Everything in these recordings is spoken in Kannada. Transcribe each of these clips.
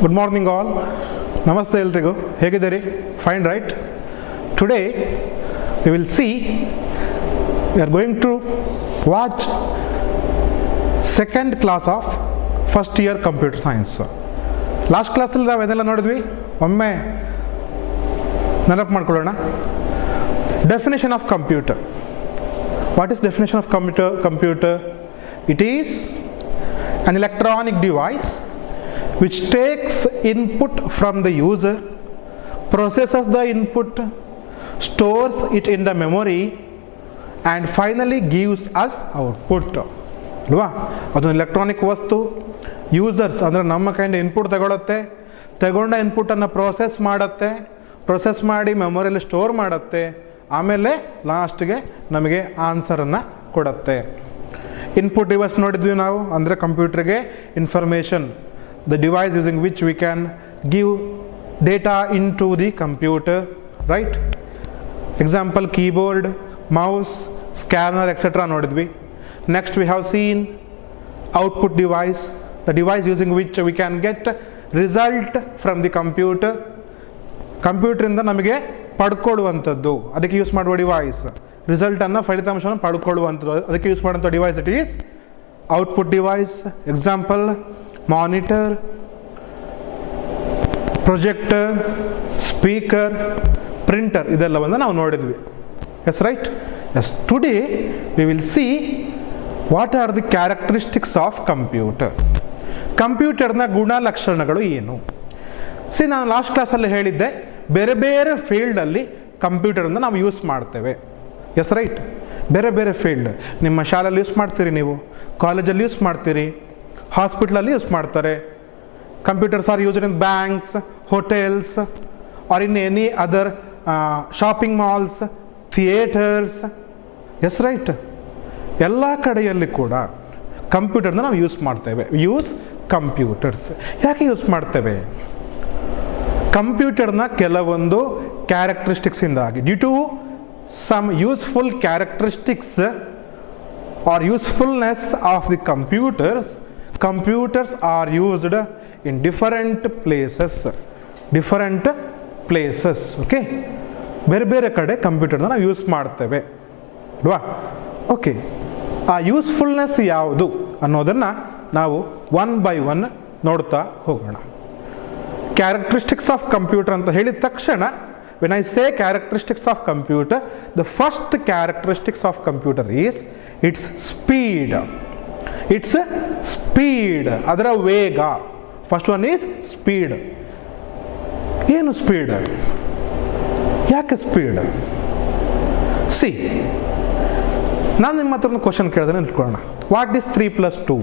Good morning all. Namaste ಎಲ್ರಿಗೂ. ಹೇಗಿದ್ದೀರಿ? Fine, right? Today we will see, we are going to watch second class of first year computer science. Last ಕ್ಲಾಸಲ್ಲಿ ನಾವು ಇದೆಲ್ಲ ನೋಡಿದ್ವಿ, ಒಮ್ಮೆ ನೆನಪು ಮಾಡ್ಕೊಳ್ಳೋಣ. Definition of computer. What is definition of computer? It is an electronic device which takes input from the user, processes the input, stores it in the memory, and finally gives us output. ಅಲ್ವಾ? ಅದೊಂದು ಎಲೆಕ್ಟ್ರಾನಿಕ್ ವಸ್ತು. ಯೂಸರ್ಸ್ ಅಂದರೆ ನಮ್ಮ ಕೈಯಿಂದ ಇನ್ಪುಟ್ ತಗೊಳುತ್ತೆ, ತಗೊಂಡ ಇನ್ಪುಟನ್ನು ಪ್ರೊಸೆಸ್ ಮಾಡಿ ಮೆಮೊರಿಯಲ್ಲಿ ಸ್ಟೋರ್ ಮಾಡುತ್ತೆ, ಆಮೇಲೆ ಲಾಸ್ಟ್ಗೆ ನಮಗೆ ಆನ್ಸರನ್ನು ಕೊಡುತ್ತೆ. ಇನ್ಪುಟ್ ಡಿವೈಸ್ ನೋಡಿದ್ವಿ ನಾವು, ಅಂದರೆ ಕಂಪ್ಯೂಟರ್ಗೆ information, the device using which we can give data into the computer, right? Example, keyboard, mouse, scanner, etc. ನೋಡಿದ್ವಿ. Next we have seen output device, the device using which we can get result from the computer. ಕಂಪ್ಯೂಟರಿಂದ ನಮಗೆ ಪಡ್ಕೊಳ್ಳುವಂಥದ್ದು, ಅದಕ್ಕೆ ಯೂಸ್ ಮಾಡುವ ಡಿವೈಸ್, ರಿಸಲ್ಟನ್ನು ಫಲಿತಾಂಶವನ್ನು ಪಡ್ಕೊಳ್ಳುವಂಥದ್ದು, ಅದಕ್ಕೆ ಯೂಸ್ ಮಾಡುವಂಥ device it is output device. Example, monitor, projector, speaker, printer, ಇದೆಲ್ಲವನ್ನು ನಾವು ನೋಡಿದ್ವಿ. Yes right? Yes. Today we will see what are the characteristics of computer. ಕಂಪ್ಯೂಟರ್ನ ಗುಣಲಕ್ಷಣಗಳು ಏನು? ನಾನು ಲಾಸ್ಟ್ ಕ್ಲಾಸಲ್ಲಿ ಹೇಳಿದ್ದೆ, ಬೇರೆ ಬೇರೆ ಫೀಲ್ಡಲ್ಲಿ ಕಂಪ್ಯೂಟರನ್ನು ನಾವು ಯೂಸ್ ಮಾಡ್ತೇವೆ. Yes right? ಬೇರೆ ಬೇರೆ ಫೀಲ್ಡ್. ನಿಮ್ಮ ಶಾಲೆಯಲ್ಲಿ ಯೂಸ್ ಮಾಡ್ತೀರಿ, ನೀವು ಕಾಲೇಜಲ್ಲಿ ಯೂಸ್ ಮಾಡ್ತೀರಿ, ಹಾಸ್ಪಿಟ್ಲಲ್ಲಿ ಯೂಸ್ ಮಾಡ್ತಾರೆ. Computers are used in banks, hotels, or in any other shopping malls, theatres. Yes right? ಎಲ್ಲ ಕಡೆಯಲ್ಲಿ ಕೂಡ ಕಂಪ್ಯೂಟರ್ನ ನಾವು ಯೂಸ್ ಮಾಡ್ತೇವೆ. Use computers. ಯಾಕೆ ಯೂಸ್ ಮಾಡ್ತೇವೆ? ಕಂಪ್ಯೂಟರ್ನ ಕೆಲವೊಂದು ಕ್ಯಾರೆಕ್ಟರಿಸ್ಟಿಕ್ಸಿಂದಾಗಿ, due to some useful characteristics or usefulness of the computers are used in different places. Okay, ಬೇರೆ ಬೇರೆ ಕಡೆ ಕಂಪ್ಯೂಟರ್ನ ನಾವು ಯೂಸ್ ಮಾಡ್ತೇವೆ ಅಲ್ವಾ? ಓಕೆ, ಆ ಯೂಸ್ಫುಲ್ನೆಸ್ ಯಾವುದು ಅನ್ನೋದನ್ನು ನಾವು ಒನ್ ಬೈ ಒನ್ ನೋಡ್ತಾ ಹೋಗೋಣ. ಕ್ಯಾರೆಕ್ಟರಿಸ್ಟಿಕ್ಸ್ ಆಫ್ ಕಂಪ್ಯೂಟರ್ ಅಂತ ಹೇಳಿದ ತಕ್ಷಣ, when I say characteristics of computer, the first characteristics of computer is its speed. Its speed, ಅದರ ವೇಗ. First one is speed. ಏನು ಸ್ಪೀಡ್? ಯಾಕೆ ಸ್ಪೀಡ್? ಸಿ, ನಾನು ನಿಮ್ಮ ಹತ್ರ ಒಂದು ಕ್ವಶನ್ ಕೇಳಿದ್ರೆ ಇಟ್ಕೊಳ್ಳೋಣ. What is 3 + 2?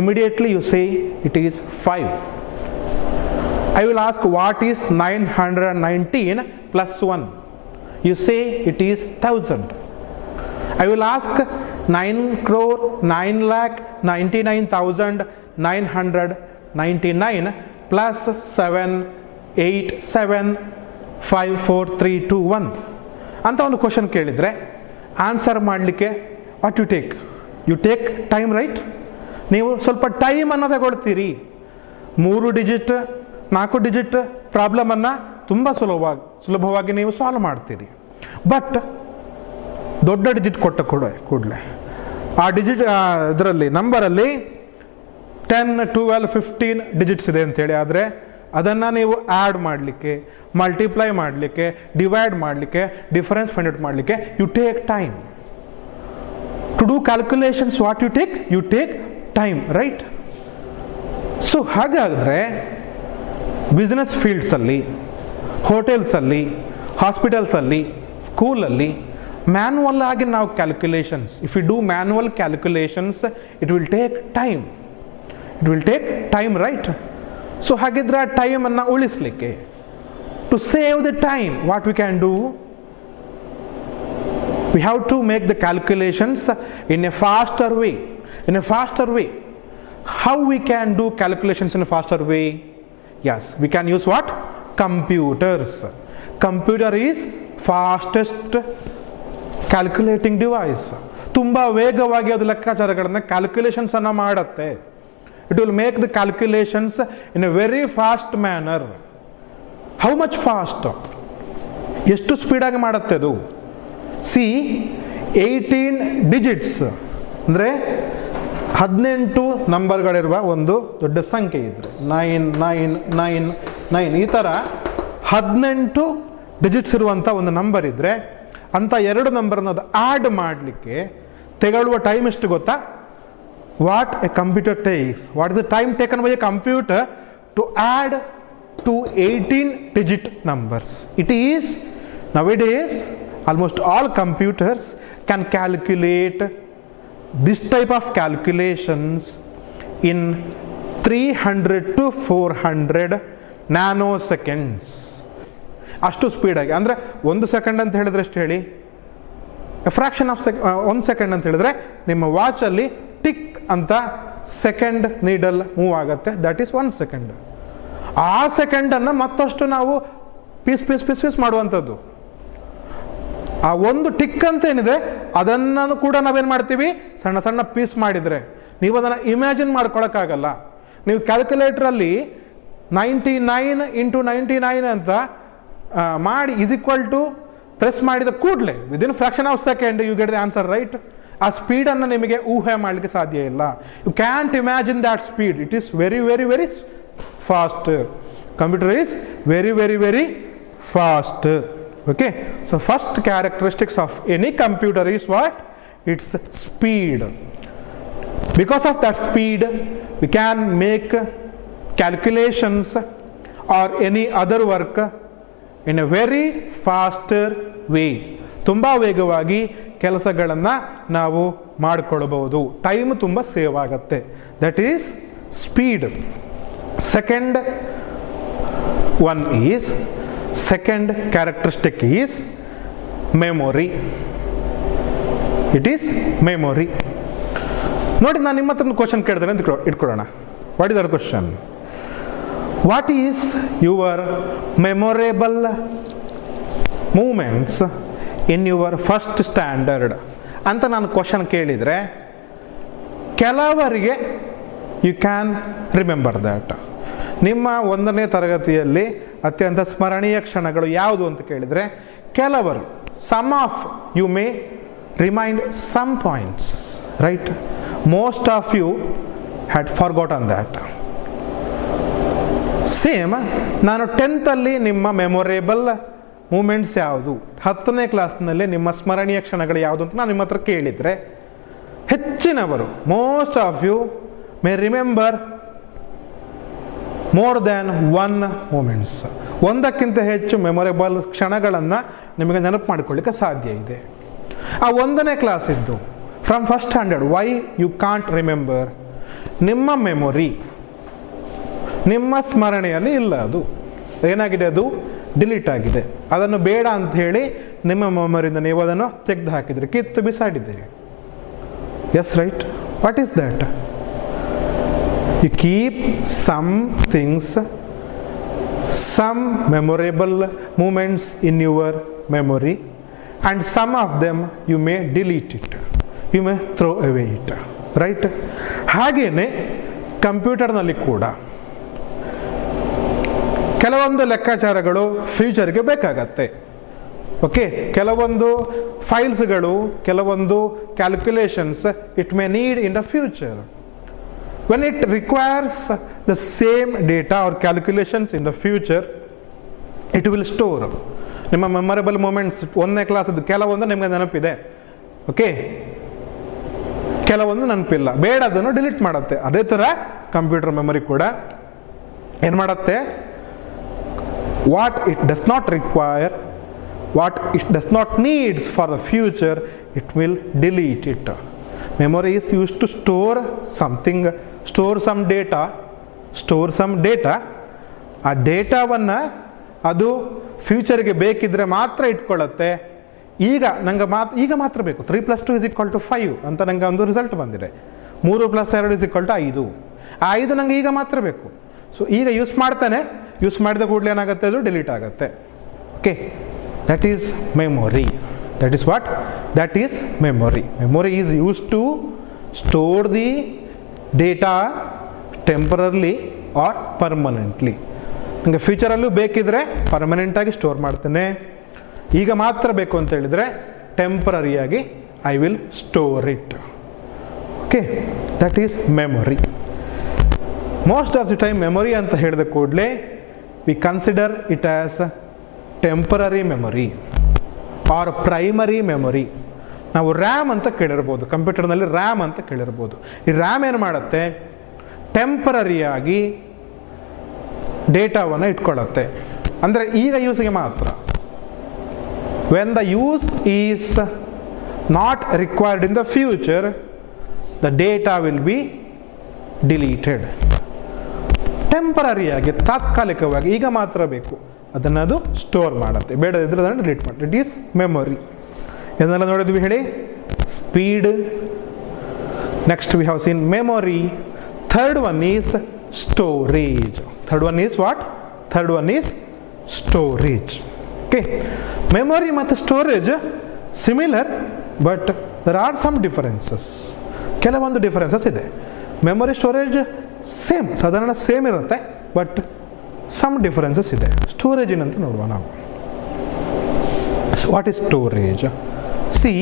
Immediately you say it is 5. I will ask, what is 919 + 1? You say it is 1000. I will ask 9,99,999 plus 7, 8, 7, 5, 4, 3, 2, 1 ಅಂತ ಒಂದು ಕ್ವಶನ್ ಕೇಳಿದರೆ ಆನ್ಸರ್ ಮಾಡಲಿಕ್ಕೆ what you take? You take time, right? ನೀವು ಸ್ವಲ್ಪ ಟೈಮನ್ನು ತಗೊಳ್ತೀರಿ. 3 ಡಿಜಿಟ್ 4 ಡಿಜಿಟ್ ಪ್ರಾಬ್ಲಮನ್ನು ತುಂಬ ಸುಲಭವಾಗಿ ನೀವು ಸಾಲ್ವ್ ಮಾಡ್ತೀರಿ. ಬಟ್ ದೊಡ್ಡ ಡಿಜಿಟ್ ಕೊಟ್ಟ ಕೂಡಲೇ ಆ ಡಿಜಿಟ್ ಇದರಲ್ಲಿ ನಂಬರಲ್ಲಿ 10, 12, 15 ಡಿಜಿಟ್ಸ್ ಇದೆ ಅಂತೇಳಿ, ಆದರೆ ಅದನ್ನು ನೀವು ಆ್ಯಡ್ ಮಾಡಲಿಕ್ಕೆ, ಮಲ್ಟಿಪ್ಲೈ ಮಾಡಲಿಕ್ಕೆ, ಡಿವೈಡ್ ಮಾಡಲಿಕ್ಕೆ, ಡಿಫರೆನ್ಸ್ ಫೈಂಡ್ ಔಟ್ ಮಾಡಲಿಕ್ಕೆ you take time. To do calculations what you take? You take time, right? So ಹಾಗಾದರೆ ಬಿಸ್ನೆಸ್ ಫೀಲ್ಡ್ಸಲ್ಲಿ, ಹೋಟೆಲ್ಸಲ್ಲಿ, ಹಾಸ್ಪಿಟಲ್ಸಲ್ಲಿ, ಸ್ಕೂಲಲ್ಲಿ ಮ್ಯಾನ್ಯಲ್ ಆಗಿ ನಾವು calculations, if you do manual calculations it will take time. Right? So ಹಾಗಿದ್ರೆ ಆ ಟೈಮನ್ನು ಉಳಿಸಲಿಕ್ಕೆ, to save the time, what we can do? We have to make the calculations in a faster way. How we can do calculations in a faster way? Yes, we can use what? Computers. Computer is fastest calculating device. ತುಂಬ ವೇಗವಾಗಿ ಅದು ಲೆಕ್ಕಾಚಾರಗಳನ್ನು, ಕ್ಯಾಲ್ಕುಲೇಷನ್ಸನ್ನು ಮಾಡುತ್ತೆ. It will make the calculations in a very fast manner. How much fast? ಎಷ್ಟು ಸ್ಪೀಡಾಗಿ ಮಾಡುತ್ತೆ ಅದು? ಸಿ 18 digits ಅಂದರೆ 18 ನಂಬರ್ಗಳಿರುವ ಒಂದು ದೊಡ್ಡ ಸಂಖ್ಯೆ ಇದ್ದರೆ 99999 ಈ ಥರ 18 ಡಿಜಿಟ್ಸ್ ಇರುವಂಥ ಒಂದು ನಂಬರ್ ಇದ್ದರೆ ಅಂಥ ಎರಡು ನಂಬರ್ನ ಅದು ಆ್ಯಡ್ ಮಾಡಲಿಕ್ಕೆ ತೆಗೊಳ್ಳುವ ಟೈಮ್ ಎಷ್ಟು ಗೊತ್ತಾ? What a computer takes. What is the time taken by a computer to add to 18 digit numbers? It is nowadays almost all computers can calculate this type of calculations in 300 to 400 nanoseconds. ಅಷ್ಟು ಸ್ಪೀಡಾಗಿ, ಅಂದರೆ 1 ಸೆಕೆಂಡ್ ಅಂತ ಹೇಳಿದ್ರೆ ಎಷ್ಟು ಹೇಳಿ? ಫ್ರಾಕ್ಷನ್ ಆಫ್ 1 ಸೆಕೆಂಡ್ ಅಂತ ಹೇಳಿದ್ರೆ ನಿಮ್ಮ ವಾಚಲ್ಲಿ ಟಿಕ್ ಅಂತ ಸೆಕೆಂಡ್ ನೀಡಲ್ ಮೂವ್ ಆಗುತ್ತೆ. That is 1 second. ಆ ಸೆಕೆಂಡನ್ನು ಮತ್ತಷ್ಟು ನಾವು ಪೀಸ್ ಮಾಡುವಂಥದ್ದು. ಆ ಒಂದು ಟಿಕ್ ಅಂತ ಏನಿದೆ ಅದನ್ನು ಕೂಡ ನಾವೇನು ಮಾಡ್ತೀವಿ? ಸಣ್ಣ ಸಣ್ಣ ಪೀಸ್ ಮಾಡಿದರೆ ನೀವು ಅದನ್ನು ಇಮ್ಯಾಜಿನ್ ಮಾಡ್ಕೊಳಕ್ಕಾಗಲ್ಲ. ನೀವು ಕ್ಯಾಲ್ಕುಲೇಟ್ರಲ್ಲಿ 99 × 99 ಅಂತ ಮಾಡಿ ಈಸ್ ಈಕ್ವಲ್ ಟು ಪ್ರೆಸ್ ಮಾಡಿದ ಕೂಡಲೇ within fraction of second you get the answer, right? ಆ ಸ್ಪೀಡನ್ನು ನಿಮಗೆ ಊಹೆ ಮಾಡಲಿಕ್ಕೆ ಸಾಧ್ಯ ಇಲ್ಲ. You can't imagine that speed. It is very very very fast. Computer is very very very fast. Okay, so first characteristics of any computer is what? It's speed. Because of that speed we can make calculations or any other work in a very faster way. ತುಂಬ ವೇಗವಾಗಿ ಕೆಲಸಗಳನ್ನು ನಾವು ಮಾಡಿಕೊಳ್ಳಬಹುದು. ಟೈಮ್ ತುಂಬ ಸೇವ್ ಆಗುತ್ತೆ. That is speed. Second one is second characteristic is memory. It is memory. ನೋಡಿ, ನಾನು ನಿಮ್ಮ ಹತ್ರ ಒಂದು ಕ್ವಶನ್ ಕೇಳಿದ್ರೆ ಅಂತ ಇಟ್ಕೊಳ್ಳೋಣ. What is our question? What is your memorable moments in your first standard ಅಂತ ನಾನು ಕ್ವಶನ್ ಕೇಳಿದರೆ ಕೆಲವರಿಗೆ ಯು ಕ್ಯಾನ್ ರಿಮೆಂಬರ್ ದ್ಯಾಟ್. ನಿಮ್ಮ 1ನೇ ತರಗತಿಯಲ್ಲಿ ಅತ್ಯಂತ ಸ್ಮರಣೀಯ ಕ್ಷಣಗಳು ಯಾವುದು ಅಂತ ಕೇಳಿದರೆ ಕೆಲವರು some of you may remind some points, right? Most of you had forgotten that. Same ನಾನು 10th ನಿಮ್ಮ ಮೆಮೊರೇಬಲ್ ಮೂಮೆಂಟ್ಸ್ ಯಾವುದು, 10ನೇ ಕ್ಲಾಸ್ನಲ್ಲಿ ನಿಮ್ಮ ಸ್ಮರಣೀಯ ಕ್ಷಣಗಳು ಯಾವುದು ಅಂತ ನಾನು ನಿಮ್ಮ ಹತ್ರ ಕೇಳಿದರೆ ಹೆಚ್ಚಿನವರು most of you may remember more than 1 moments. ಒಂದಕ್ಕಿಂತ ಹೆಚ್ಚು ಮೆಮೊರೇಬಲ್ ಕ್ಷಣಗಳನ್ನು ನಿಮಗೆ ನೆನಪು ಮಾಡಿಕೊಳ್ಳಿಕ್ಕೆ ಸಾಧ್ಯ ಇದೆ. ಆ 1ನೇ ಕ್ಲಾಸ್ ಇದ್ದು from first standard why you can't remember? ನಿಮ್ಮ ಮೆಮೊರಿ, ನಿಮ್ಮ ಸ್ಮರಣೆಯಲ್ಲಿ ಇಲ್ಲ. ಅದು ಏನಾಗಿದೆ? ಅದು ಡಿಲೀಟ್ ಆಗಿದೆ. ಅದನ್ನು ಬೇಡ ಅಂತ ಹೇಳಿ ನಿಮ್ಮ ಮೆಮೊರಿಯಿಂದ ನೀವು ಅದನ್ನು ತೆಗೆದು ಹಾಕಿದ್ರಿ, ಕಿತ್ತು ಬಿಸಾಡಿದ್ದೀರಿ. Yes, right? What is that? You keep some things, some memorable moments in your memory, and some of them you may delete it, you may throw away it, right? ಹಾಗೇನೆ ಕಂಪ್ಯೂಟರ್ನಲ್ಲಿ ಕೂಡ ಕೆಲವೊಂದು ಲೆಕ್ಕಾಚಾರಗಳು ಫ್ಯೂಚರ್ಗೆ ಬೇಕಾಗತ್ತೆ. ಓಕೆ, ಕೆಲವೊಂದು ಫೈಲ್ಸ್ಗಳು, ಕೆಲವೊಂದು calculations it may need in the future. When it requires the same data or calculations in the future, it will store. ನಿಮ್ಮ ಮೆಮೊರೇಬಲ್ ಮೂಮೆಂಟ್ಸ್ 1ನೇ ಕ್ಲಾಸದ್ದು ಕೆಲವೊಂದು ನಿಮಗೆ ನೆನಪಿದೆ, ಓಕೆ, ಕೆಲವೊಂದು ನೆನಪಿಲ್ಲ, ಬೇಡ, ಅದನ್ನು ಡಿಲೀಟ್ ಮಾಡುತ್ತೆ. ಅದೇ ಥರ ಕಂಪ್ಯೂಟರ್ ಮೆಮೊರಿ ಕೂಡ ಏನು ಮಾಡುತ್ತೆ? What it does not require, what it does not needs for the future, it will delete it. Memory is used to store something, store some data. ಆ ಡೇಟಾವನ್ನು ಅದು ಫ್ಯೂಚರ್ಗೆ ಬೇಕಿದ್ರೆ ಮಾತ್ರ ಇಟ್ಕೊಳ್ಳುತ್ತೆ. ಈಗ ಮಾತ್ರ ಬೇಕು. 3 + 2 = 5 ಅಂತ ನನಗೆ ಒಂದು ರಿಸಲ್ಟ್ ಬಂದಿದೆ. 3 + 2 = 5. ಆ 5 ನನಗೆ ಈಗ ಮಾತ್ರ ಬೇಕು. ಸೊ ಈಗ ಯೂಸ್ ಮಾಡ್ತಾನೆ, ಯೂಸ್ ಮಾಡಿದ ಕೂಡಲೇ ಏನಾಗುತ್ತೆ? ಅದು ಡಿಲೀಟ್ ಆಗುತ್ತೆ. Okay, that is memory. That is what? That is memory. Memory is used to store the data temporarily or permanently. ನನಗೆ ಫ್ಯೂಚರಲ್ಲೂ ಬೇಕಿದ್ರೆ ಪರ್ಮನೆಂಟಾಗಿ ಸ್ಟೋರ್ ಮಾಡ್ತೇನೆ, ಈಗ ಮಾತ್ರ ಬೇಕು ಅಂತ ಹೇಳಿದರೆ ಟೆಂಪರರಿಯಾಗಿ I will store it. Okay, that is memory. Most of the time memory ಅಂತ ಹೇಳಿದ ಕೂಡಲೇ we consider it as temporary memory or primary memory. ನಾವು ರ್ಯಾಮ್ ಅಂತ ಕೇಳಿರ್ಬೋದು, ಕಂಪ್ಯೂಟರ್ನಲ್ಲಿ ರ್ಯಾಮ್ ಅಂತ ಕೇಳಿರ್ಬೋದು. ಈ ರ್ಯಾಮ್ ಏನು ಮಾಡುತ್ತೆ, ಟೆಂಪರರಿಯಾಗಿ ಡೇಟಾವನ್ನು ಇಟ್ಕೊಳ್ಳುತ್ತೆ, ಅಂದರೆ ಈಗ ಯೂಸ್ಗೆ ಮಾತ್ರ. When the use is not required in the future, the data will be deleted. ಟೆಂಪರರಿಯಾಗಿ, ತಾತ್ಕಾಲಿಕವಾಗಿ, ಈಗ ಮಾತ್ರ ಬೇಕು ಅದನ್ನು ಅದು ಸ್ಟೋರ್ ಮಾಡುತ್ತೆ, ಬೇಡದಿದ್ರೆ ಅದನ್ನು ಡಿಲೀಟ್ ಮಾಡುತ್ತೆ. It is memory. ಇದನ್ನೆಲ್ಲ ನೋಡಿದ್ವಿ ಹೇಳಿ, speed. Next we have seen memory. Third one is storage. Third one is what? Third one is storage. Okay, memory ಮತ್ತು storage similar, but there are some differences. ಕೆಲವೊಂದು ಡಿಫರೆನ್ಸಸ್ ಇದೆ. ಮೆಮೊರಿ ಸ್ಟೋರೇಜ್ ಸೇಮ್, ಸಾಧಾರಣ ಸೇಮ್ ಇರುತ್ತೆ, ಬಟ್ ಸಮ್ ಡಿಫರೆನ್ಸಸ್ ಇದೆ. ಸ್ಟೋರೇಜ್ ಏನಂತ ನೋಡುವ ನಾವು. What is storage? See,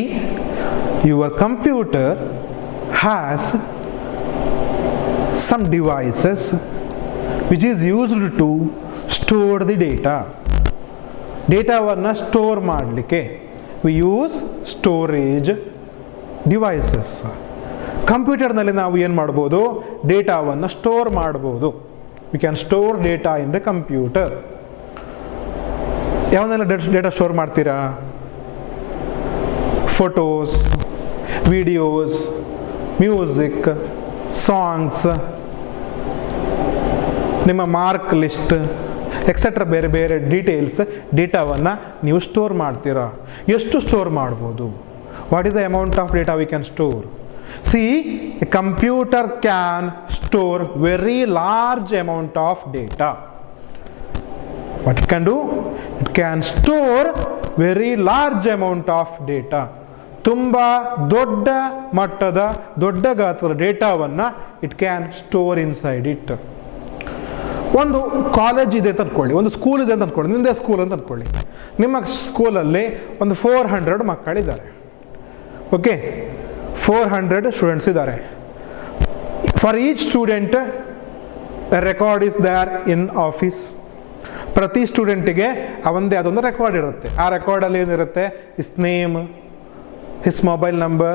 your computer has some devices which is used to store the data. ಡೇಟಾವನ್ನು ಸ್ಟೋರ್ ಮಾಡಲಿಕ್ಕೆ ವಿ ಯೂಸ್ ಸ್ಟೋರೇಜ್ ಡಿವೈಸಸ್. ಕಂಪ್ಯೂಟರ್ನಲ್ಲಿ ನಾವು ಏನು ಮಾಡ್ಬೋದು, ಡೇಟಾವನ್ನು ಸ್ಟೋರ್ ಮಾಡ್ಬೋದು. We can store data in the computer. ಯಾವನ್ನೆಲ್ಲ ಡೇಟಾ ಸ್ಟೋರ್ ಮಾಡ್ತೀರಾ? ಫೋಟೋಸ್, ವಿಡಿಯೋಸ್, ಮ್ಯೂಸಿಕ್, ಸಾಂಗ್ಸ್, ನಿಮ್ಮ ಮಾರ್ಕ್ ಲಿಸ್ಟ್ ಎಕ್ಸೆಟ್ರಾ, ಬೇರೆ ಬೇರೆ ಡೀಟೇಲ್ಸ್, ಡೇಟಾವನ್ನು ನೀವು ಸ್ಟೋರ್ ಮಾಡ್ತೀರಾ. ಎಷ್ಟು ಸ್ಟೋರ್ ಮಾಡ್ಬೋದು? What is the amount of data V can store? C, A computer can store very large amount of data. What it can do? It can store very large amount of data. ತುಂಬ ದೊಡ್ಡ ಮಟ್ಟದ, ದೊಡ್ಡ ಗಾತ್ರದ ಡೇಟಾವನ್ನು it can store inside it. ಒಂದು ಕಾಲೇಜ್ ಇದೆ ಅಂತ ಅಂದ್ಕೊಳ್ಳಿ, ಒಂದು ಸ್ಕೂಲ್ ಇದೆ ಅಂತ ಅಂದ್ಕೊಳ್ಳಿ, ನಿಮ್ಮದೇ ಸ್ಕೂಲ್ ಅಂತ ಅಂದ್ಕೊಳ್ಳಿ. ನಿಮ್ಮ ಸ್ಕೂಲಲ್ಲಿ ಒಂದು 400 ಮಕ್ಕಳಿದ್ದಾರೆ. ಓಕೆ, 400 ಸ್ಟೂಡೆಂಟ್ಸ್ ಇದ್ದಾರೆ. For each student record is there in office. ಪ್ರತಿ ಸ್ಟೂಡೆಂಟಿಗೆ ಅವನದೇ ಅದೊಂದು ರೆಕಾರ್ಡ್ ಇರುತ್ತೆ. ಆ ರೆಕಾರ್ಡಲ್ಲಿ ಏನಿರುತ್ತೆ? His name, his mobile number,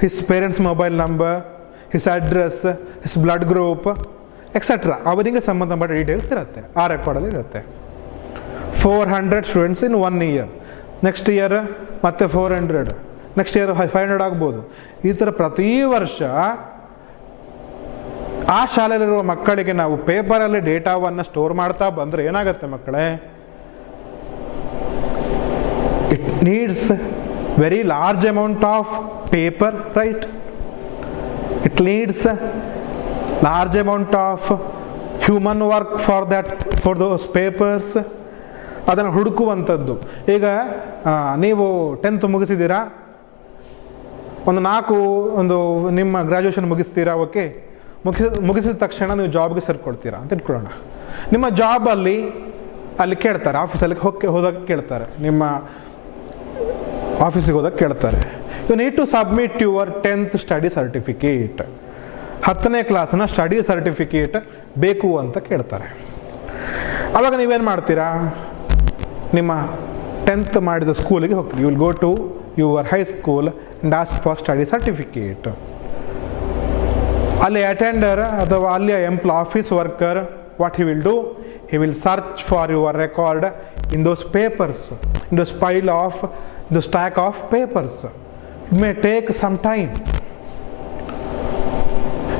his parents' mobile number, his address, his blood group, etc. ಅವರಿಗೆ ಸಂಬಂಧಪಟ್ಟ ಡೀಟೇಲ್ಸ್ ಇರುತ್ತೆ, ಆ ರೆಕಾರ್ಡಲ್ಲಿ ಇರುತ್ತೆ. 400 students in 1 year. Next year ಮತ್ತೆ 400, ನೆಕ್ಸ್ಟ್ ಇಯರ್ 500 ಆಗ್ಬೋದು. ಈ ಥರ ಪ್ರತಿ ವರ್ಷ ಆ ಶಾಲೆಯಲ್ಲಿರುವ ಮಕ್ಕಳಿಗೆ ನಾವು ಪೇಪರಲ್ಲಿ ಡೇಟಾವನ್ನು ಸ್ಟೋರ್ ಮಾಡ್ತಾ ಬಂದರೆ ಏನಾಗುತ್ತೆ ಮಕ್ಕಳೇ? It needs very large amount of paper, right? It needs large amount of human work for that, for those papers. ಅದನ್ನು ಹುಡುಕುವಂಥದ್ದು. ಈಗ ನೀವು 10th ಮುಗಿಸಿದ್ದೀರಾ, ಒಂದು ನಿಮ್ಮ ಗ್ರ್ಯಾಜುಯೇಷನ್ ಮುಗಿಸ್ತೀರಾ. ಓಕೆ, ಮುಗಿಸಿದ ತಕ್ಷಣ ನೀವು ಜಾಬ್ಗೆ ಸೇರ್ಕೊಳ್ತೀರಾ ಅಂತ ಇಟ್ಕೊಳ್ಳೋಣ. ನಿಮ್ಮ ಜಾಬಲ್ಲಿ ಅಲ್ಲಿ ಕೇಳ್ತಾರೆ, ಆಫೀಸಲ್ಲಿ ಹೋದಾಗ ಕೇಳ್ತಾರೆ, ನಿಮ್ಮ ಆಫೀಸಿಗೆ ಹೋದಾಗ ಕೇಳ್ತಾರೆ, you need to submit your 10th study certificate. 10ನೇ ಕ್ಲಾಸ್ನ ಸ್ಟಡಿ ಸರ್ಟಿಫಿಕೇಟ್ ಬೇಕು ಅಂತ ಕೇಳ್ತಾರೆ. ಆವಾಗ ನೀವೇನು ಮಾಡ್ತೀರಾ? ನಿಮ್ಮ 10th ಮಾಡಿದ ಸ್ಕೂಲಿಗೆ ಹೋಗ್ತೀರಿ. You will go to your high school and ask for study certificate. ಅಲ್ಲಿ ಅಟೆಂಡರ್ ಅಥವಾ ಅಲ್ಲಿ office worker, what he will do? He will search for your record in those papers, in those pile of, the stack of papers. It may take some time.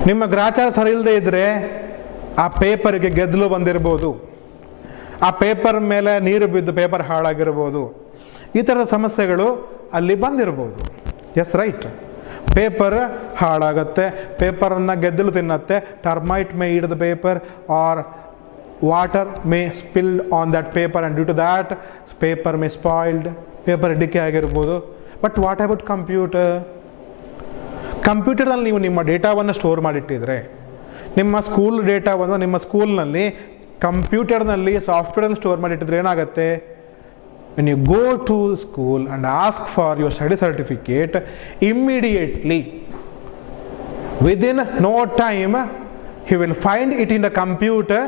ನಿಮ್ಮ ಗ್ರಾಚಾರ ಸರಿ ಇಲ್ಲದೆ ಇದ್ದರೆ ಆ ಪೇಪರ್ಗೆ ಗೆದ್ದಲು ಬಂದಿರ್ಬೋದು, ಆ ಪೇಪರ್ ಮೇಲೆ ನೀರು ಬಿದ್ದು ಪೇಪರ್ ಹಾಳಾಗಿರ್ಬೋದು. ಈ ಥರದ ಸಮಸ್ಯೆಗಳು ಅಲ್ಲಿ ಬಂದಿರ್ಬೋದು. S, right. ಪೇಪರ್ ಹಾಳಾಗುತ್ತೆ, ಪೇಪರನ್ನು ಗೆದ್ದಲು ತಿನ್ನತ್ತೆ, termite may eat the paper or water may spilled on that paper and due to that paper may spoiled, paper decay ಆಗಿರ್ಬೋದು. ಬಟ್ ವಾಟ್ ಅಬೌಟ್ ಕಂಪ್ಯೂಟರಲ್ಲಿ ನೀವು ನಿಮ್ಮ ಡೇಟಾವನ್ನು ಸ್ಟೋರ್ ಮಾಡಿಟ್ಟಿದ್ರೆ ನಿಮ್ಮ ಸ್ಕೂಲ್ ಡೇಟಾವನ್ನು ನಿಮ್ಮ ಸ್ಕೂಲ್ನಲ್ಲಿ ಕಂಪ್ಯೂಟರ್ನಲ್ಲಿ ಸಾಫ್ಟ್ವೇರಲ್ಲಿ ಸ್ಟೋರ್ ಮಾಡಿಟ್ಟಿದ್ರೆ ಏನಾಗುತ್ತೆ, when you go to school and ask for your study certificate, immediately within no time he will find it in the computer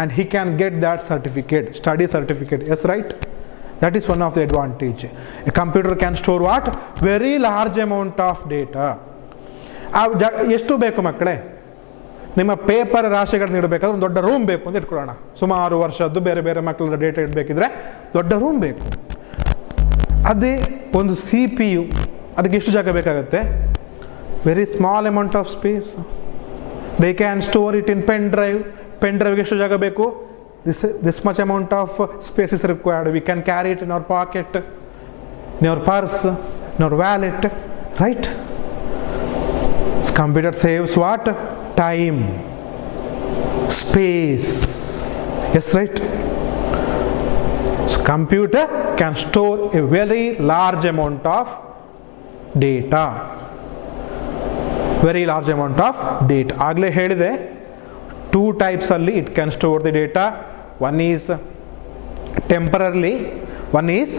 and he can get that certificate, study certificate. Yes, right? That is one of the advantage. A computer can store what? Very large amount of data. ಎಷ್ಟು ಬೇಕು ಮಕ್ಕಳೇ, ನಿಮ್ಮ ಪೇಪರ್ ರಾಶಿಗಳನ್ನ ಇಡಬೇಕಾದ್ರೆ ಒಂದು ದೊಡ್ಡ ರೂಮ್ ಬೇಕು ಅಂತ ಇಟ್ಕೊಳ್ಳೋಣ. ಸುಮಾರು ವರ್ಷದ್ದು ಬೇರೆ ಬೇರೆ ಮಕ್ಕಳ ಡೇಟಾ ಇಡಬೇಕಿದ್ರೆ ದೊಡ್ಡ ರೂಮ್ ಬೇಕು. ಅದೇ ಒಂದು CPU, ಅದಕ್ಕೆ ಎಷ್ಟು ಜಾಗ ಬೇಕಾಗುತ್ತೆ? Very small amount of space. They can store it in pen ಡ್ರೈವ್ಗೆ ಎಷ್ಟು ಜಾಗ ಬೇಕು? this much amount of space is required. We can carry it in our pocket, in our purse, in our wallet, right? So computer saves what? Time, space. Yes, right? So computer can store a very large amount of data. Very large amount of data. ಆಗಲೇ ಹೇಳಿದೆ, 2 types ಅಲ್ಲಿ it can store the data. One is temporarily, one is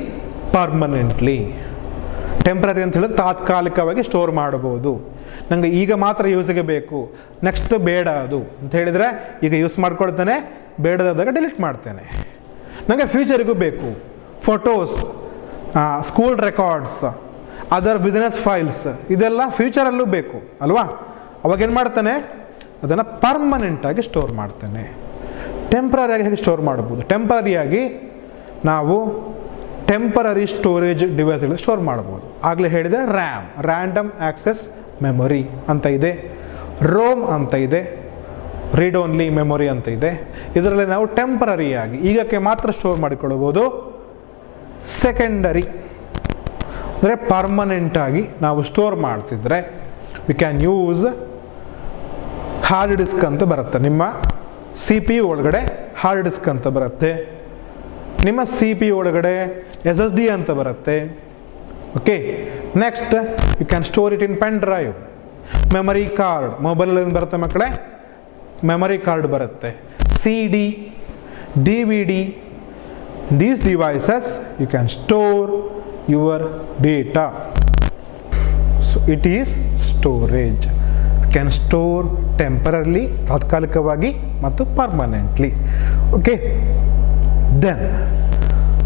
permanently. Temporary ಅಂತ ಹೇಳಿದ್ರೆ ತಾತ್ಕಾಲಿಕವಾಗಿ ಸ್ಟೋರ್ ಮಾಡಬಹುದು. ನನಗೆ ಈಗ ಮಾತ್ರ ಯೂಸಿಗೆ ಬೇಕು, ನೆಕ್ಸ್ಟ್ ಬೇಡ ಅದು ಅಂತ ಹೇಳಿದರೆ ಈಗ ಯೂಸ್ ಮಾಡ್ಕೊಳ್ತೇನೆ, ಬೇಡದಾದಾಗ ಡಿಲೀಟ್ ಮಾಡ್ತೇನೆ. ನನಗೆ ಫ್ಯೂಚರಿಗೂ ಬೇಕು. Photos, school records, other business files, ಇದೆಲ್ಲ ಫ್ಯೂಚರಲ್ಲೂ ಬೇಕು ಅಲ್ವಾ? ಅವಾಗೇನು ಮಾಡ್ತಾನೆ, ಅದನ್ನು ಪರ್ಮನೆಂಟಾಗಿ ಸ್ಟೋರ್ ಮಾಡ್ತೇನೆ. ಟೆಂಪ್ರರಿಯಾಗಿ ಹೇಗೆ ಸ್ಟೋರ್ ಮಾಡ್ಬೋದು? ಟೆಂಪ್ರರಿಯಾಗಿ ನಾವು ಟೆಂಪರರಿ ಸ್ಟೋರೇಜ್ ಡಿವೈಸ್ಗಳು ಸ್ಟೋರ್ ಮಾಡ್ಬೋದು. ಆಗಲೇ ಹೇಳಿದೆ, ರ್ಯಾಂಡಮ್ ಆಕ್ಸೆಸ್ ಮೆಮೊರಿ ಅಂತ ಇದೆ, ರೋಮ್ ಅಂತ ಇದೆ, ರೀಡ್ ಓನ್ಲಿ ಮೆಮೊರಿ ಅಂತ ಇದೆ. ಇದರಲ್ಲಿ ನಾವು ಟೆಂಪರರಿಯಾಗಿ ಈಗಕ್ಕೆ ಮಾತ್ರ ಸ್ಟೋರ್ ಮಾಡಿಕೊಳ್ಳಬಹುದು. ಸೆಕೆಂಡರಿ ಅಂದರೆ ಪರ್ಮನೆಂಟಾಗಿ ನಾವು ಸ್ಟೋರ್ ಮಾಡ್ತಿದ್ರೆ we can use hard disk ಅಂತ ಬರುತ್ತೆ. ನಿಮ್ಮ CPU ಒಳಗಡೆ ಹಾರ್ಡ್ ಡಿಸ್ಕ್ ಅಂತ ಬರುತ್ತೆ, ನಿಮ್ಮ CPU ಒಳಗಡೆ SSD ಅಂತ ಬರುತ್ತೆ. Okay, next you can store it in pen drive. Memory card, ಮೊಬೈಲಲ್ಲಿ ಬರುತ್ತೆ ಮಕ್ಕಳೇ, ಮೆಮರಿ ಕಾರ್ಡ್ ಬರುತ್ತೆ. CD, DVD, these devices you can store your data. So it is storage. You can store temporarily, ತಾತ್ಕಾಲಿಕವಾಗಿ ಮತ್ತು permanently. Okay, then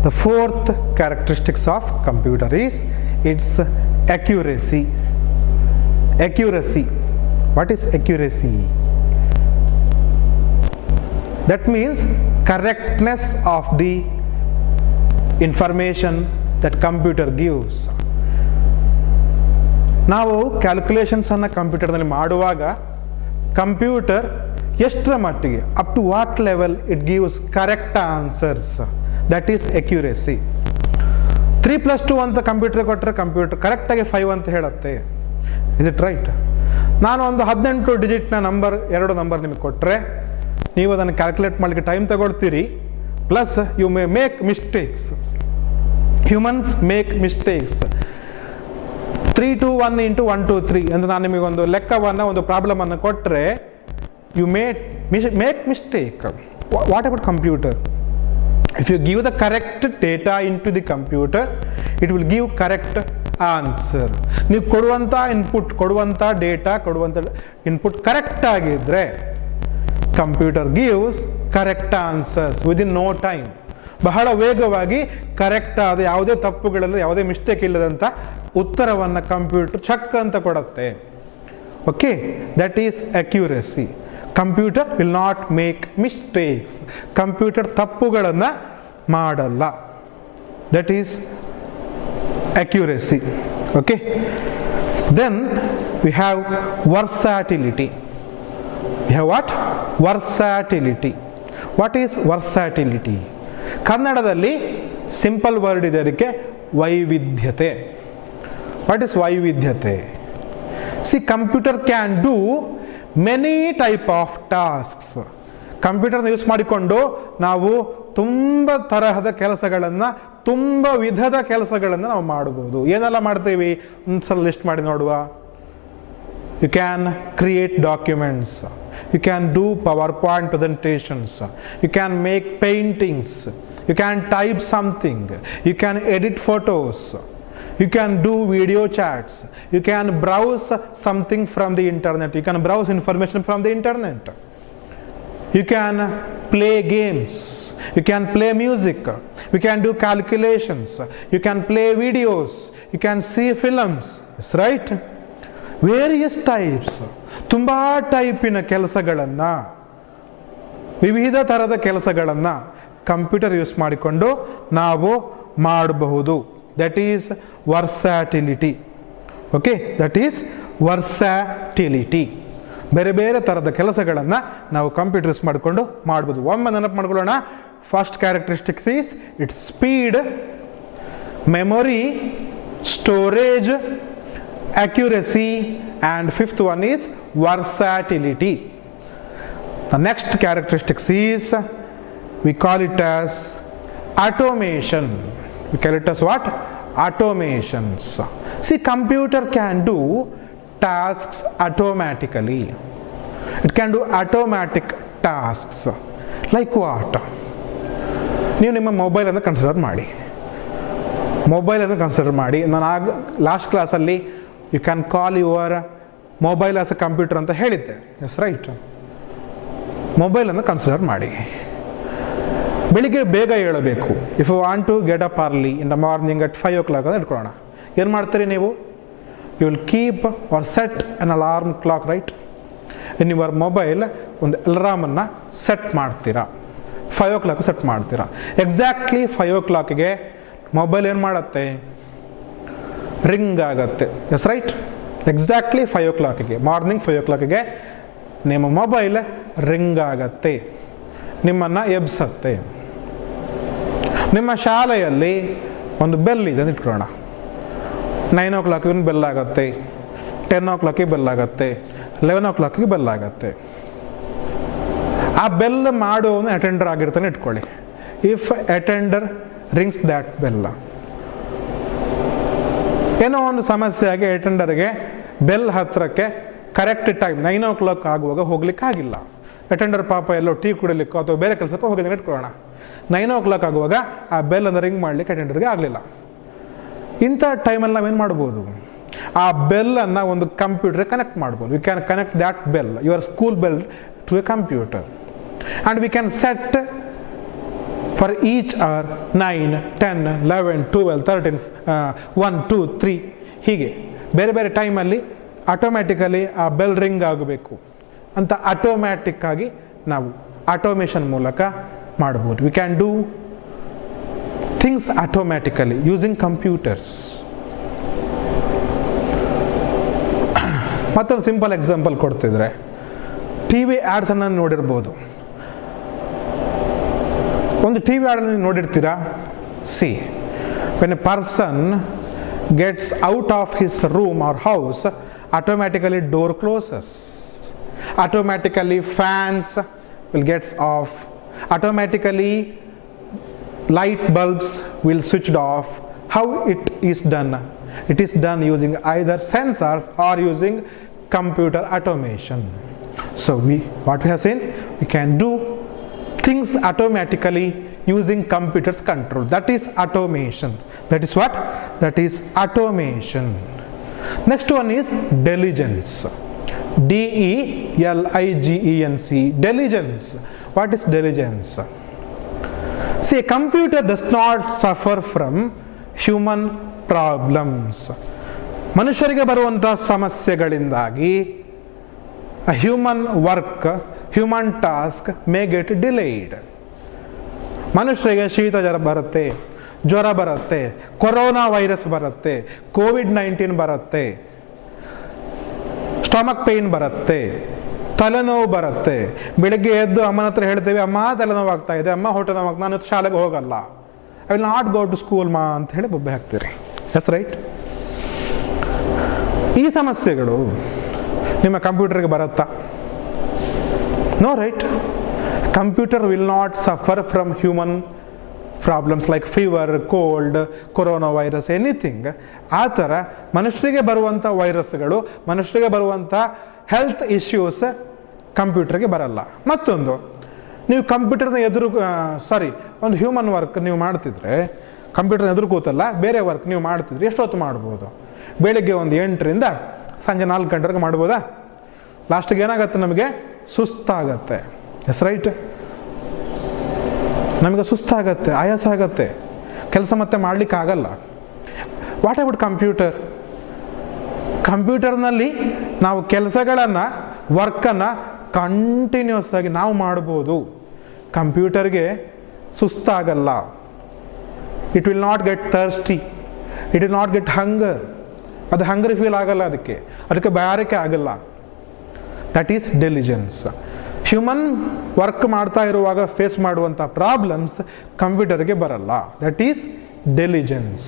the fourth characteristics of computer is its accuracy. What is accuracy? That means correctness of the information that computer gives. ನಾವು ಕ್ಯಾಲ್ಕುಲೇಷನ್ಸ್ ಅನ್ನು ಕಂಪ್ಯೂಟರ್ನಲ್ಲಿ ಮಾಡುವಾಗ ಕಂಪ್ಯೂಟರ್ ಎಷ್ಟರ ಮಟ್ಟಿಗೆ, up to what level it gives correct answers, that is accuracy. 3+2 ಅಂತ ಕಂಪ್ಯೂಟರ್ ಕೊಟ್ಟರೆ ಕಂಪ್ಯೂಟರ್ ಕರೆಕ್ಟಾಗಿ 5 ಅಂತ ಹೇಳುತ್ತೆ. Is it right? ನಾನು ಒಂದು 18 ಡಿಜಿಟ್ನ ನಂಬರ್, 2 ನಂಬರ್ ನಿಮಗೆ ಕೊಟ್ಟರೆ ನೀವು ಅದನ್ನು ಕ್ಯಾಲ್ಕುಲೇಟ್ ಮಾಡಲಿಕ್ಕೆ ಟೈಮ್ ತಗೊಳ್ತೀರಿ. Plus you may make mistakes. Humans make mistakes. 3 to 1 into 1 to 3 ಅಂತ ನಾನು ನಿಮಗೊಂದು ಲೆಕ್ಕವನ್ನು, ಒಂದು ಪ್ರಾಬ್ಲಮನ್ನು ಕೊಟ್ಟರೆ you make mistake. What about computer? If you give the correct data into the computer, it will give correct answer. ನೀವು ಕೊಡುವಂಥ ಇನ್ಪುಟ್, ಕೊಡುವಂಥ ಡೇಟಾ, ಕೊಡುವಂಥ ಇನ್ಪುಟ್ ಕರೆಕ್ಟ್ ಆಗಿದ್ದರೆ computer gives correct answers within no time. ಬಹಳ ವೇಗವಾಗಿ ಕರೆಕ್ಟ್ ಆದ, ಯಾವುದೇ ತಪ್ಪುಗಳಿಲ್ಲ, ಯಾವುದೇ ಮಿಸ್ಟೇಕ್ ಇಲ್ಲದಂಥ ಉತ್ತರವನ್ನು ಕಂಪ್ಯೂಟರ್ ಚಕ್ ಅಂತ ಕೊಡುತ್ತೆ. Okay, that is accuracy. Computer will not make mistakes. Computer ತಪ್ಪುಗಳನ್ನು ಮಾಡಲ್ಲ. That is accuracy. Okay, then we have versatility. We have what? Versatility. What is versatility? ಕನ್ನಡದಲ್ಲಿ ಸಿಂಪಲ್ ವರ್ಡ್ ಇದೆ ಅದಕ್ಕೆ, ವೈವಿಧ್ಯತೆ. ವಾಟ್ ಇಸ್ ವೈವಿಧ್ಯತೆ? See, computer can do many type of tasks. ಕಂಪ್ಯೂಟರ್ನ ಯೂಸ್ ಮಾಡಿಕೊಂಡು ನಾವು ತುಂಬ ತರಹದ ಕೆಲಸಗಳನ್ನು, ತುಂಬ ವಿಧದ ಕೆಲಸಗಳನ್ನು ನಾವು ಮಾಡ್ಬೋದು. ಏನೆಲ್ಲ ಮಾಡ್ತೀವಿ? ಒಂದು ಸಲ ಲಿಸ್ಟ್ ಮಾಡಿ ನೋಡುವ. you can create documents, you can do PowerPoint presentations, you can make paintings, you can type something, you can edit photos, you can do video chats, you can browse something from the internet, you can browse information from the internet, you can play games, you can play music, you can do calculations, you can play videos, you can see films. That's right. Various types, ತುಂಬ ಟೈಪಿನ ಕೆಲಸಗಳನ್ನು, ವಿವಿಧ ಥರದ ಕೆಲಸಗಳನ್ನು ಕಂಪ್ಯೂಟರ್ ಯೂಸ್ ಮಾಡಿಕೊಂಡು ನಾವು ಮಾಡಬಹುದು. That is versatility. Okay, that is versatility. ಬೇರೆ ಬೇರೆ ಥರದ ಕೆಲಸಗಳನ್ನು ನಾವು ಕಂಪ್ಯೂಟರ್ ಯೂಸ್ ಮಾಡಿಕೊಂಡು ಮಾಡ್ಬೋದು. ಒಮ್ಮೆ ನೆನಪು ಮಾಡ್ಕೊಳ್ಳೋಣ. First characteristics is its speed, memory, storage, accuracy, and fifth one is versatility. The next characteristics is, we call it as automation. We call it as what? Automations. See, computer can do tasks automatically. It can do automatic tasks. Like what? ನೀವು ನಿಮ್ಮ ಮೊಬೈಲ್ ಅನ್ನು ಕನ್ಸಿಡರ್ ಮಾಡಿ. ನಾನು ಲಾಸ್ಟ್ ಕ್ಲಾಸಲ್ಲಿ you can call your mobile as a computer ಅಂತ ಹೇಳಿದ್ದೆ. S right. ಮೊಬೈಲನ್ನು ಕನ್ಸಿಡರ್ ಮಾಡಿ. ಬೆಳಿಗ್ಗೆ ಬೇಗ ಹೇಳಬೇಕು. If you want to get up early in the morning at 5 o'clock ಅಂತ ಇಟ್ಕೊಳ್ಳೋಣ. ಏನು ಮಾಡ್ತೀರಿ ನೀವು? You will keep or set an alarm clock, right? In your mobile ಒಂದು ಅಲಾರಾಮನ್ನು ಸೆಟ್ ಮಾಡ್ತೀರಾ. 5 o'clock ಸೆಟ್ ಮಾಡ್ತೀರಾ. ಎಕ್ಸಾಕ್ಟ್ಲಿ 5 o'clockಗೆ ಮೊಬೈಲ್ ಏನು ಮಾಡುತ್ತೆ? ರಿಂಗ್ ಆಗುತ್ತೆ. Yes right. ಎಕ್ಸಾಕ್ಟ್ಲಿ 5 o'clockಗೆ, ಮಾರ್ನಿಂಗ್ 5 o'clockಗೆ ನಿಮ್ಮ ಮೊಬೈಲ್ ರಿಂಗ್ ಆಗತ್ತೆ, ನಿಮ್ಮನ್ನು ಎಬ್ಸತ್ತೆ. ನಿಮ್ಮ ಶಾಲೆಯಲ್ಲಿ ಒಂದು ಬೆಲ್ ಇದೆ ಅಂತ ಇಟ್ಕೊಳ್ಳೋಣ. 9 o'clockಗೆ ಬೆಲ್ ಆಗುತ್ತೆ, 10 o'clockಗೆ ಬೆಲ್ ಆಗುತ್ತೆ, 11 o'clockಗೆ ಬೆಲ್ ಆಗುತ್ತೆ. ಆ ಬೆಲ್ ಮಾಡೋನು ಅಟೆಂಡರ್ ಆಗಿರ್ತಾನೆ ಇಟ್ಕೊಳ್ಳಿ. If attender rings that bell, ಏನೋ ಒಂದು ಸಮಸ್ಯೆ ಆಗಿ ಅಟೆಂಡರ್ಗೆ ಬೆಲ್ ಹತ್ರಕ್ಕೆ ಕರೆಕ್ಟ್ ಟೈಮ್ 9 o'clock ಆಗುವಾಗ ಹೋಗ್ಲಿಕ್ಕೆ ಆಗಿಲ್ಲ. ಅಟೆಂಡರ್ ಪಾಪ ಎಲ್ಲೋ ಟೀ ಕುಡಿಲಿಕ್ಕೋ ಅಥವಾ ಬೇರೆ ಕೆಲಸಕ್ಕೋ ಹೋಗಿದ್ದಾನೆ ಇಟ್ಕೊಳ್ಳೋಣ. 9 o'clock ಆಗುವಾಗ ಆ ಬೆಲ್ ಅನ್ನು ರಿಂಗ್ ಮಾಡಲಿಕ್ಕೆ ಅಟೆಂಡರ್ಗೆ ಆಗಲಿಲ್ಲ. ಇಂಥ ಟೈಮಲ್ಲಿ ನಾವೇನು ಮಾಡ್ಬೋದು? ಆ ಬೆಲ್ಲನ್ನು ಒಂದು ಕಂಪ್ಯೂಟರ್ಗೆ ಕನೆಕ್ಟ್ ಮಾಡ್ಬೋದು. We can connect that bell, your school bell, to a computer, and we can set for each hour 9, 10, 11, 12, 13, 1, 2, 3 ಹೀಗೆ ಬೇರೆ ಬೇರೆ ಟೈಮಲ್ಲಿ ಆಟೋಮ್ಯಾಟಿಕಲಿ ಆ ಬೆಲ್ ರಿಂಗ್ ಆಗಬೇಕು ಅಂತ ಆಟೋಮ್ಯಾಟಿಕ್ ಆಗಿ ನಾವು ಆಟೋಮೇಷನ್ ಮೂಲಕ ಮಾಡ್ಬೋದು. We can do things automatically using computers. ಮತ್ತೊಂದು ಸಿಂಪಲ್ ಎಕ್ಸಾಂಪಲ್ ಕೊಡ್ತಿದ್ರೆ, ಟಿ ವಿ ಆ್ಯಡ್ಸನ್ನು ನೋಡಿರ್ಬೋದು. ಒಂದು ಟಿ ವಿ ಆ್ಯಡ್ ನೋಡಿರ್ತೀರಾ? See, when a person gets out of his room or house, automatically door closes, automatically fans will gets off, automatically light bulbs will switched off. How it is done? It is done using either sensors or using computer automation. So what we have seen, we can do things automatically using computers control. That is automation. That is what? That is automation. Next one is diligence. D-E-L-I-G-E-N-C. Diligence. What is diligence? See, a computer does not suffer from human problems. ಮನುಷ್ಯರಿಗೆ ಬರುವಂಥ ಸಮಸ್ಯೆಗಳಿಂದಾಗಿ human work, human task may get delayed. ಮನುಷ್ಯರಿಗೆ ಶೀತ ಬರುತ್ತೆ, ಜ್ವರ ಬರುತ್ತೆ, ಕೊರೋನಾ ವೈರಸ್ ಬರುತ್ತೆ, ಕೋವಿಡ್-19 ಬರುತ್ತೆ, ಸ್ಟಮಕ್ ಪೇಯ್ನ್ ಬರುತ್ತೆ, ತಲೆನೋವು ಬರುತ್ತೆ. ಬೆಳಗ್ಗೆ ಎದ್ದು ಅಮ್ಮನ ಹತ್ರ ಹೇಳ್ತೇವೆ, ಅಮ್ಮ ತಲೆನೋವು ಆಗ್ತಾ ಇದೆ, ಅಮ್ಮ ಹೊಟ್ಟೆ ನೋವು ಆಗ್ತಾ, ನಾನು ಶಾಲೆಗೆ ಹೋಗಲ್ಲ, I will not go to school ಮಾ ಅಂತ ಹೇಳಿ ಬೊಬ್ಬೆ ಹಾಕ್ತೀರಿ. Yes right. ಈ ಸಮಸ್ಯೆಗಳು ನಿಮ್ಮ ಕಂಪ್ಯೂಟರ್ಗೆ ಬರುತ್ತಾ? No right. Computer will not suffer from human problems like fever, cold, corona virus, anything. ಆ ಥರ ಮನುಷ್ಯರಿಗೆ ಬರುವಂಥ ವೈರಸ್ಗಳು, ಮನುಷ್ಯರಿಗೆ ಬರುವಂಥ ಹೆಲ್ತ್ ಇಶ್ಯೂಸ್ ಕಂಪ್ಯೂಟರ್ಗೆ ಬರಲ್ಲ. ಮತ್ತೊಂದು, ನೀವು ಕಂಪ್ಯೂಟರ್ನ ಒಂದು ಹ್ಯೂಮನ್ ವರ್ಕ್ ನೀವು ಮಾಡ್ತಿದ್ರೆ, ಕಂಪ್ಯೂಟರ್ನ ಎದುರು ಕೂತಲ್ಲ, ಬೇರೆ ವರ್ಕ್ ನೀವು ಮಾಡ್ತಿದ್ರೆ ಎಷ್ಟೊತ್ತು ಮಾಡ್ಬೋದು? ಬೆಳಿಗ್ಗೆ ಒಂದು 8ರಿಂದ ಸಂಜೆ 4 ಗಂಟೆವರೆಗೆ ಮಾಡ್ಬೋದಾ? ಲಾಸ್ಟಿಗೆ ಏನಾಗುತ್ತೆ? ನಮಗೆ ಸುಸ್ತಾಗತ್ತೆ. ಎಸ್ ರೈಟ್, ನಮಗೆ ಸುಸ್ತಾಗತ್ತೆ, ಆಯಾಸ ಆಗತ್ತೆ, ಕೆಲಸ ಮತ್ತೆ ಮಾಡಲಿಕ್ಕಾಗಲ್ಲ. What about computer? ಕಂಪ್ಯೂಟರ್ನಲ್ಲಿ ನಾವು ಕೆಲಸಗಳನ್ನು, ವರ್ಕನ್ನು ಕಂಟಿನ್ಯೂಸ್ ಆಗಿ ನಾವು ಮಾಡ್ಬೋದು. ಕಂಪ್ಯೂಟರ್ಗೆ ಸುಸ್ತಾಗಲ್ಲ. It will not get thirsty, it will not get hunger. ಅದು ಹಂಗರ್ ಫೀಲ್ ಆಗಲ್ಲ, ಅದಕ್ಕೆ ಬಾಯಾರಿಕೆ ಆಗಲ್ಲ. That is diligence. Human work ಮಾಡ್ತಾ ಇರುವಾಗ ಫೇಸ್ ಮಾಡುವಂಥ ಪ್ರಾಬ್ಲಮ್ಸ್ ಕಂಪ್ಯೂಟರ್ಗೆ ಬರಲ್ಲ. That is diligence.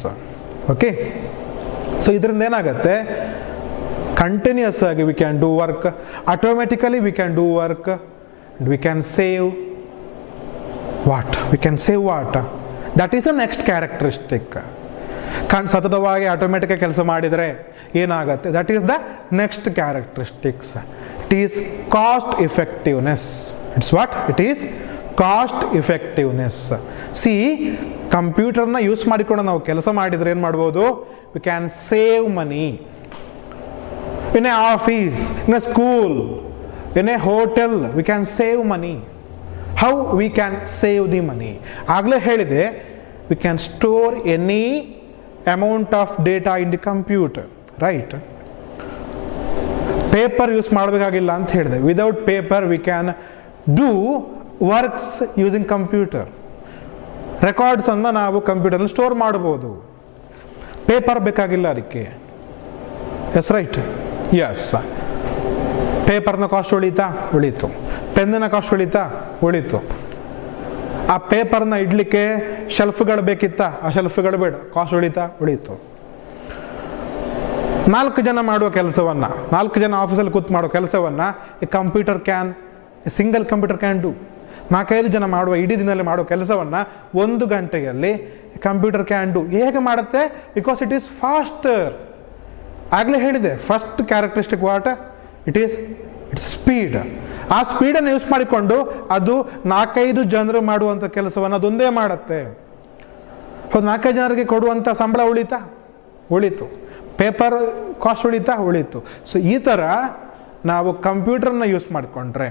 Okay, so ಇದರಿಂದ ಏನಾಗುತ್ತೆ? ಕಂಟಿನ್ಯೂಸ್ ಆಗಿ we can do work, automatically we can do work, we can save what? We can save what? That is the next characteristic. ಸತತವಾಗಿ ಆಟೋಮೆಟಿಕ್ ಕೆಲಸ ಮಾಡಿದರೆ ಏನಾಗುತ್ತೆ? That is the next characteristics. It is cost effectiveness. It's what? It is cost effectiveness. See, ಕಂಪ್ಯೂಟರ್ನ ಯೂಸ್ ಮಾಡಿಕೊಂಡು ನಾವು ಕೆಲಸ ಮಾಡಿದರೆ ಏನು ಮಾಡ್ಬೋದು? We can save money. In a office, in a school, in a hotel, we can save money. How we can save the money? ಆಗಲೇ ಹೇಳಿದೆ, we can store any amount of data in the computer, right? Paper use ಮಾಡಬೇಕಾಗಿಲ್ಲ ಅಂತ ಹೇಳಿದೆ. Without paper we can do works using computer. Records ಅನ್ನು ನಾವು ಕಂಪ್ಯೂಟರ್ನಲ್ಲಿ ಸ್ಟೋರ್ ಮಾಡ್ಬೋದು. ಪೇಪರ್ ಬೇಕಾಗಿಲ್ಲ ಅದಕ್ಕೆ. Yes right? ಎಸ್. ಪೇಪರ್ನ ಕಾಸ್ಟ್ ಉಳೀತು. ಪೆನ್ನಿನ ಕಾಸ್ಟ್ ಉಳೀತು. ಆ ಪೇಪರ್ನ ಇಡ್ಲಿಕ್ಕೆ ಶೆಲ್ಫ್ಗಳು ಬೇಕಿತ್ತ? ಆ ಶೆಲ್ಫ್ಗಳು ಬೇಡ, ಕಾಸ್ಟ್ ಉಳೀತು. 4 ಜನ ಮಾಡುವ ಕೆಲಸವನ್ನು, 4 ಜನ ಆಫೀಸಲ್ಲಿ ಕೂತ್ ಮಾಡೋ ಕೆಲಸವನ್ನು ಸಿಂಗಲ್ ಕಂಪ್ಯೂಟರ್ ಕ್ಯಾನ್ ಡೂ. 4-5 ಜನ ಮಾಡುವ, ಇಡೀ ದಿನದಲ್ಲಿ ಮಾಡೋ ಕೆಲಸವನ್ನು 1 ಗಂಟೆಯಲ್ಲಿ ಕಂಪ್ಯೂಟರ್ ಕ್ಯಾನ್ ಡೂ. ಹೇಗೆ ಮಾಡುತ್ತೆ? Because it is faster. ಆಗಲೇ ಹೇಳಿದೆ, first characteristic what? Its speed. ಆ ಸ್ಪೀಡನ್ನು ಯೂಸ್ ಮಾಡಿಕೊಂಡು ಅದು 4-5 ಜನರು ಮಾಡುವಂಥ ಕೆಲಸವನ್ನು ಅದೊಂದೇ ಮಾಡುತ್ತೆ. 4-5 ಜನರಿಗೆ ಕೊಡುವಂಥ ಸಂಬಳ ಉಳೀತು. ಪೇಪರ್ ಕಾಸ್ಟ್ ಉಳೀತು. ಸೊ ಈ ಥರ ನಾವು ಕಂಪ್ಯೂಟರ್ನ ಯೂಸ್ ಮಾಡಿಕೊಂಡ್ರೆ,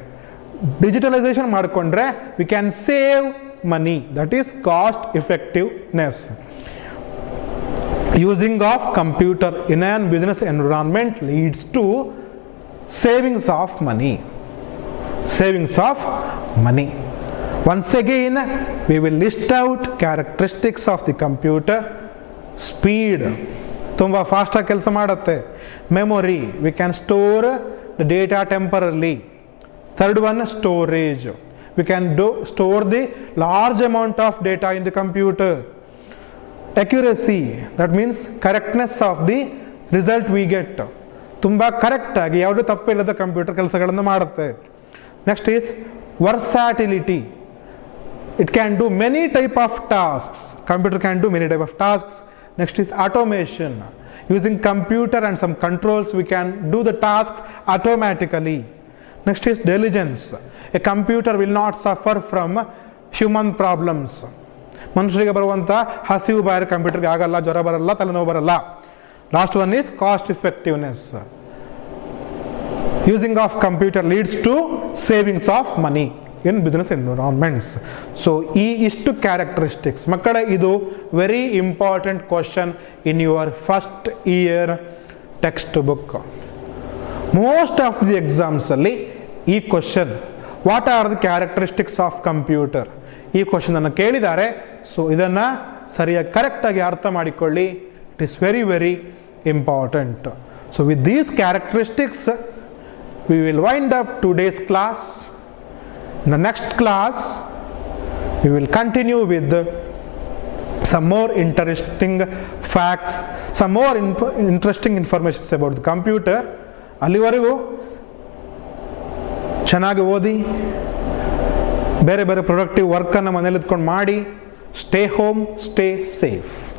ಡಿಜಿಟಲೈಸೇಷನ್ ಮಾಡಿಕೊಂಡ್ರೆ, we can save money. That is cost effectiveness. Using of computer in on business environment leads to savings of money. Once again, we will list out characteristics of the computer. Speed, ತುಂಬ ಫಾಸ್ಟಾಗಿ ಕೆಲಸ ಮಾಡುತ್ತೆ. Memory, we can store the data temporarily. Third one, storage. We can store the large amount of data in the computer. Accuracy, that means correctness of the result we get. ತುಂಬ ಕರೆಕ್ಟಾಗಿ ಯಾವುದೇ ತಪ್ಪಿಲ್ಲದ ಕಂಪ್ಯೂಟರ್ ಕೆಲಸಗಳನ್ನು ಮಾಡುತ್ತೆ. Next is versatility. It can do many type of tasks. Computer can do many type of tasks. Next is automation. Using computer and some controls we can do the tasks automatically. Next is diligence. A computer will not suffer from human problems. ಮನುಷ್ಯರಿಗೆ ಬರುವಂಥ ಹಸಿವು ಬಾರಿ ಕಂಪ್ಯೂಟರ್ಗೆ ಆಗಲ್ಲ, ಜ್ವರ ಬರಲ್ಲ, ತಲೆನೋವು ಬರಲ್ಲ. Last one is cost effectiveness. Using of computer leads to savings of money in business environments. So, ಇಷ್ಟು characteristics. ಮಕ್ಕಳೇ, ಇದು very important question in your first year textbook. Most of the exams ಅಲ್ಲಿ ಈ question, what are the characteristics of computer? ಈ question ಅನ್ನು ಕೇಳಿದ್ದಾರೆ. ಸೊ ಇದನ್ನು ಸರಿಯಾಗಿ ಕರೆಕ್ಟಾಗಿ ಅರ್ಥ ಮಾಡಿಕೊಳ್ಳಿ. It is very, very important. So with these characteristics, we will wind up today's class. In the next class, we will continue with some more interesting facts, some more interesting information about the computer. ಅಲ್ಲಿವರೆಗೂ ಚೆನ್ನಾಗಿ ಓದಿ, ಬೇರೆ ಬೇರೆ ಪ್ರೊಡಕ್ಟಿವ್ ವರ್ಕನ್ನು ಮನೇಲಿ ಇದ್ಕೊಂಡು ಮಾಡಿ, Stay home, stay safe.